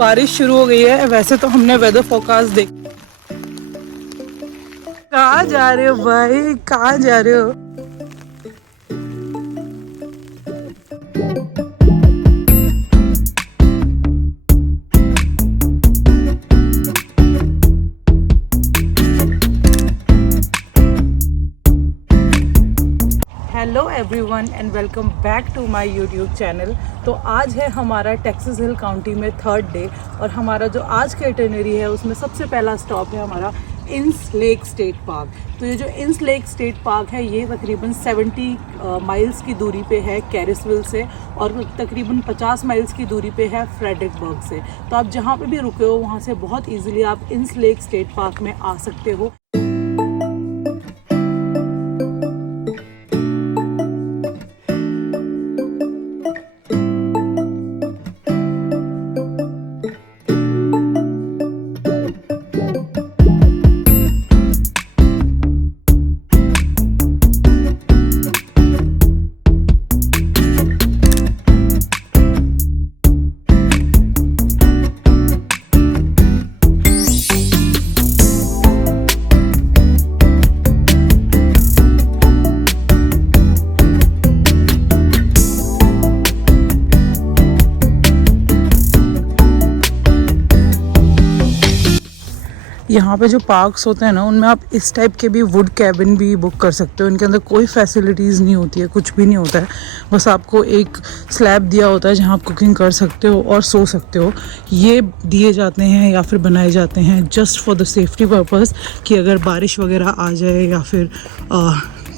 बारिश शुरू हो गई है। वैसे तो हमने वेदर फोरकास्ट देख। कहाँ जा रहे हो भाई, कहाँ जा रहे हो? Hello everyone and welcome back to my YouTube channel. तो आज है हमारा टेक्सास हिल काउंटी में थर्ड डे और हमारा जो आज का इटिनरी है उसमें सबसे पहला स्टॉप है हमारा इंस लेक स्टेट पार्क। तो ये जो इंस लेक स्टेट पार्क है ये तकरीबन 70 माइल्स की दूरी पे है कैरिसविल से और तकरीबन 50 माइल्स की दूरी पे है फ्रेडरिकबर्ग से। तो आप जहाँ पे भी रुके हो वहाँ से बहुत ईजिली आप इंस लेक स्टेट पार्क में आ सकते हो। यहाँ पे जो पार्क्स होते हैं ना उनमें आप इस टाइप के भी वुड कैबिन भी बुक कर सकते हो। इनके अंदर कोई फैसिलिटीज़ नहीं होती है, कुछ भी नहीं होता है, बस आपको एक स्लैब दिया होता है जहाँ आप कुकिंग कर सकते हो और सो सकते हो। ये दिए जाते हैं या फिर बनाए जाते हैं just for the safety purpose कि अगर बारिश वगैरह आ जाए या फिर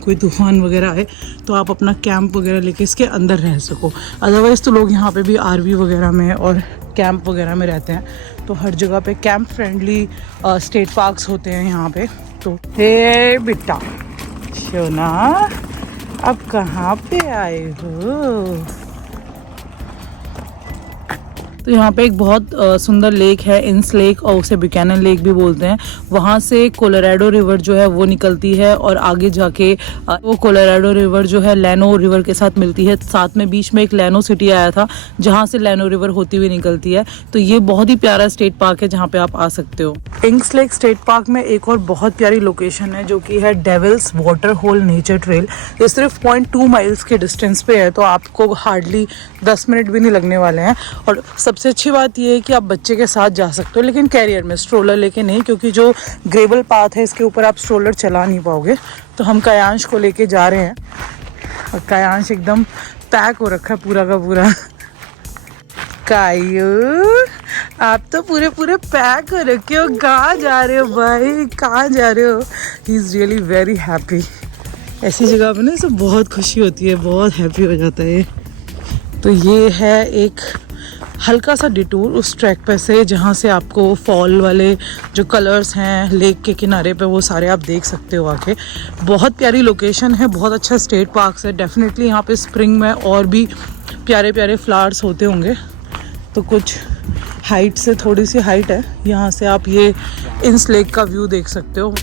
कोई तूफ़ान वगैरह आए तो आप अपना कैंप वगैरह लेके इसके अंदर रह सको। अदरवाइज़ तो लोग यहाँ पे भी आरवी वगैरह में और कैंप वगैरह में रहते हैं। तो हर जगह पे कैंप फ्रेंडली स्टेट पार्क्स होते हैं यहाँ पे। तो हे बेटा सोना, अब कहाँ पे आए हो? तो यहाँ पे एक बहुत सुंदर लेक है इंस लेक और उसे ब्यूकैनन लेक भी बोलते हैं। वहाँ से कोलोराडो रिवर जो है वो निकलती है और आगे जाके वो कोलोराडो रिवर जो है लैनो रिवर के साथ मिलती है। साथ में बीच में एक लैनो सिटी आया था जहाँ से लैनो रिवर होती हुई निकलती है। तो ये बहुत ही प्यारा स्टेट पार्क है जहाँ पे आप आ सकते हो। इंस लेक स्टेट पार्क में एक और बहुत प्यारी लोकेशन है जो कि है Devil's Water Hole Nature Trail. ये सिर्फ 0.2 माइल्स के डिस्टेंस पे है, तो आपको हार्डली 10 मिनट भी नहीं लगने वाले हैं। और सबसे अच्छी बात यह है कि आप बच्चे के साथ जा सकते हो, लेकिन कैरियर में, स्ट्रोलर लेके नहीं, क्योंकि जो ग्रेवल पाथ है इसके ऊपर आप स्ट्रोलर चला नहीं पाओगे। तो हम कायांश को लेके जा रहे हैं और कायांश एकदम पैक हो रखा है पूरा का पूरा। कायू, आप तो पूरे पैक हो रखे हो। कहाँ जा रहे हो भाई, कहाँ जा रहे हो? He is really very happy. ऐसी जगह पे ना इसे बहुत खुशी होती है, बहुत हैप्पी हो जाता है। तो ये है एक हल्का सा डिटूर उस ट्रैक पे से जहाँ से आपको फॉल वाले जो कलर्स हैं लेक के किनारे पे वो सारे आप देख सकते हो आके। बहुत प्यारी लोकेशन है, बहुत अच्छा स्टेट पार्क है। डेफिनेटली यहाँ पे स्प्रिंग में और भी प्यारे प्यारे फ्लावर्स होते होंगे। तो कुछ हाइट से, थोड़ी सी हाइट है, यहाँ से आप ये इंस लेक का व्यू देख सकते हो।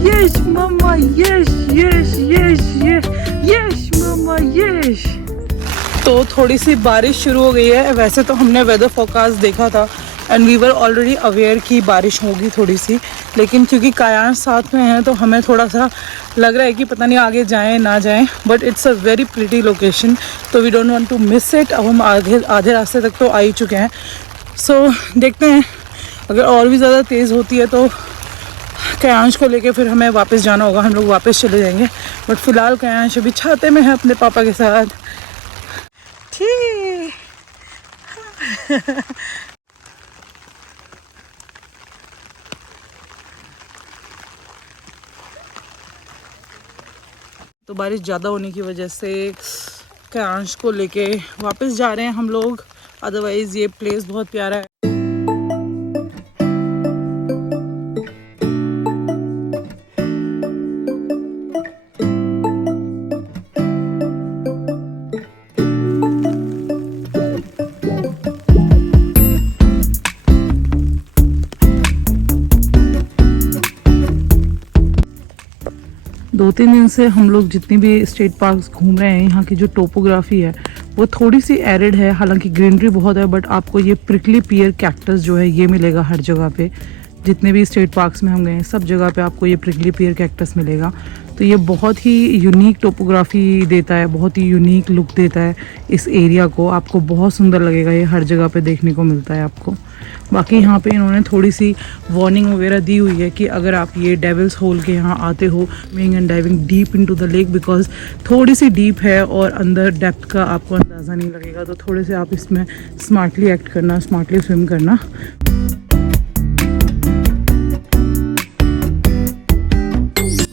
Yes, mama, yes, yes, yes, yes, yes, mama, yes। तो थोड़ी सी बारिश शुरू हो गई है। वैसे तो हमने वेदर फोरकास्ट देखा था and we were already aware कि बारिश होगी थोड़ी सी, लेकिन क्योंकि कायांश साथ में है तो हमें थोड़ा सा लग रहा है कि पता नहीं आगे जाएं ना जाएं। But it's a very pretty location, तो we don't want to miss it. अब हम आधे रास्ते तक तो आ ही चुके हैं। सो देखते हैं, अगर और भी ज़्यादा तेज़ होती है तो कायांश को लेके फिर हमें वापस जाना होगा, हम लोग वापस चले जाएंगे। बट फिलहाल कायांश अभी छाते में है अपने पापा के साथ। ठीक तो बारिश ज़्यादा होने की वजह से कायांश को लेके वापस जा रहे हैं हम लोग। अदरवाइज़ ये प्लेस बहुत प्यारा है। 2-3 दिन से हम लोग जितनी भी स्टेट पार्क्स घूम रहे हैं, यहाँ की जो टोपोग्राफी है वो थोड़ी सी एरिड है। हालांकि ग्रीनरी बहुत है, बट आपको ये प्रिकली पियर कैक्टस जो है ये मिलेगा हर जगह पे। जितने भी स्टेट पार्क्स में हम गए हैं सब जगह पे आपको ये प्रिकली पियर कैक्टस मिलेगा। तो ये बहुत ही यूनिक टोपोग्राफी देता है, बहुत ही यूनिक लुक देता है इस एरिया को। आपको बहुत सुंदर लगेगा, ये हर जगह पे देखने को मिलता है आपको। बाकी यहाँ पे इन्होंने थोड़ी सी वार्निंग वगैरह दी हुई है कि अगर आप ये डेविल्स होल के यहाँ आते हो, swimming and diving deep into the lake, because थोड़ी सी डीप है और अंदर डेप्थ का आपको अंदाज़ा नहीं लगेगा। तो थोड़े से आप इसमें स्मार्टली एक्ट करना, स्मार्टली स्विम करना।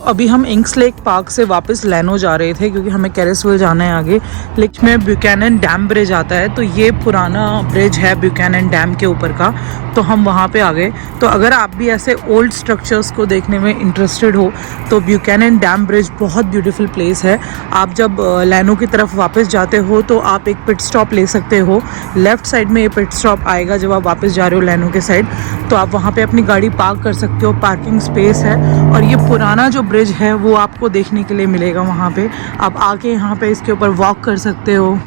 अभी हम इंक्स लेक पार्क से वापस लैनो जा रहे थे क्योंकि हमें कैरिसविल जाना है आगे। लेकिन में ब्यूकैनन डैम ब्रिज आता है, तो ये पुराना ब्रिज है ब्यूकैनन डैम के ऊपर का, तो हम वहाँ पे आ गए। तो अगर आप भी ऐसे ओल्ड स्ट्रक्चर्स को देखने में इंटरेस्टेड हो तो ब्यूकैनन डैम ब्रिज बहुत ब्यूटीफुल प्लेस है। आप जब लैनो की तरफ वापस जाते हो तो आप एक पिट स्टॉप ले सकते हो। लेफ़्ट साइड में ये पिट स्टॉप आएगा जब आप वापस जा रहे हो लैनो के साइड, तो आप वहाँ पे अपनी गाड़ी पार्क कर सकते हो, पार्किंग स्पेस है। और ये पुराना जो ब्रिज है वो आपको देखने के लिए मिलेगा वहाँ पे। आप आके यहाँ पे इसके ऊपर वॉक कर सकते हो।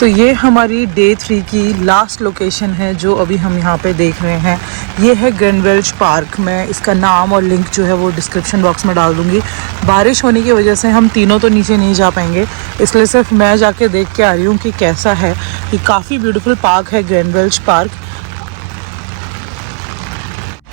तो ये हमारी डे 3 की लास्ट लोकेशन है जो अभी हम यहाँ पे देख रहे हैं। ये है ग्रीनवेल्च पार्क। मैं इसका नाम और लिंक जो है वो डिस्क्रिप्शन बॉक्स में डाल दूँगी। बारिश होने की वजह से हम तीनों तो नीचे नहीं जा पाएंगे, इसलिए सिर्फ मैं जाके देख के आ रही हूँ कि कैसा है। ये काफ़ी ब्यूटीफुल पार्क है ग्रीनवेल्च पार्क।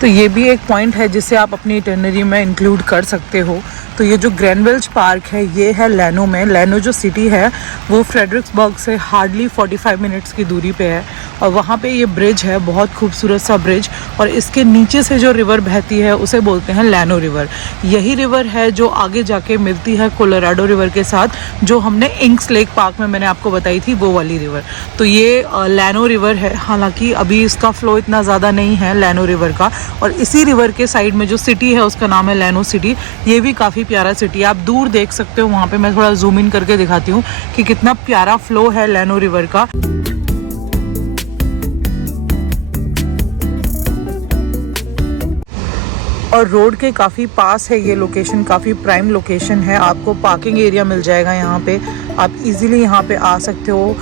तो ये भी एक पॉइंट है जिसे आप अपनी इटिनरी में इंक्लूड कर सकते हो। तो ये जो ग्रीनवेल्च पार्क है ये है लैनो में। लैनो जो सिटी है वो फ्रेडरिक्सबर्ग से हार्डली 45 मिनट्स की दूरी पे है। और वहाँ पे ये ब्रिज है, बहुत खूबसूरत सा ब्रिज, और इसके नीचे से जो रिवर बहती है उसे बोलते हैं लैनो रिवर। यही रिवर है जो आगे जाके मिलती है कोलोराडो रिवर के साथ, जो हमने इंक्स लेक पार्क में मैंने आपको बताई थी, वो वाली रिवर। तो ये लैनो रिवर है। हालांकि अभी इसका फ्लो इतना ज़्यादा नहीं है लैनो रिवर का। और इसी रिवर के साइड में जो सिटी है उसका नाम है लैनो सिटी। ये भी काफ़ी प्यारा सिटी है, आप दूर देख सकते हो। वहाँ पे मैं थोड़ा जूम इन करके दिखाती हूँ कि कितना प्यारा फ्लो है लैनो रिवर का। और रोड के काफ़ी पास है ये लोकेशन, काफ़ी प्राइम लोकेशन है। आपको पार्किंग एरिया मिल जाएगा यहाँ पे, आप इजीली यहाँ पे आ सकते हो।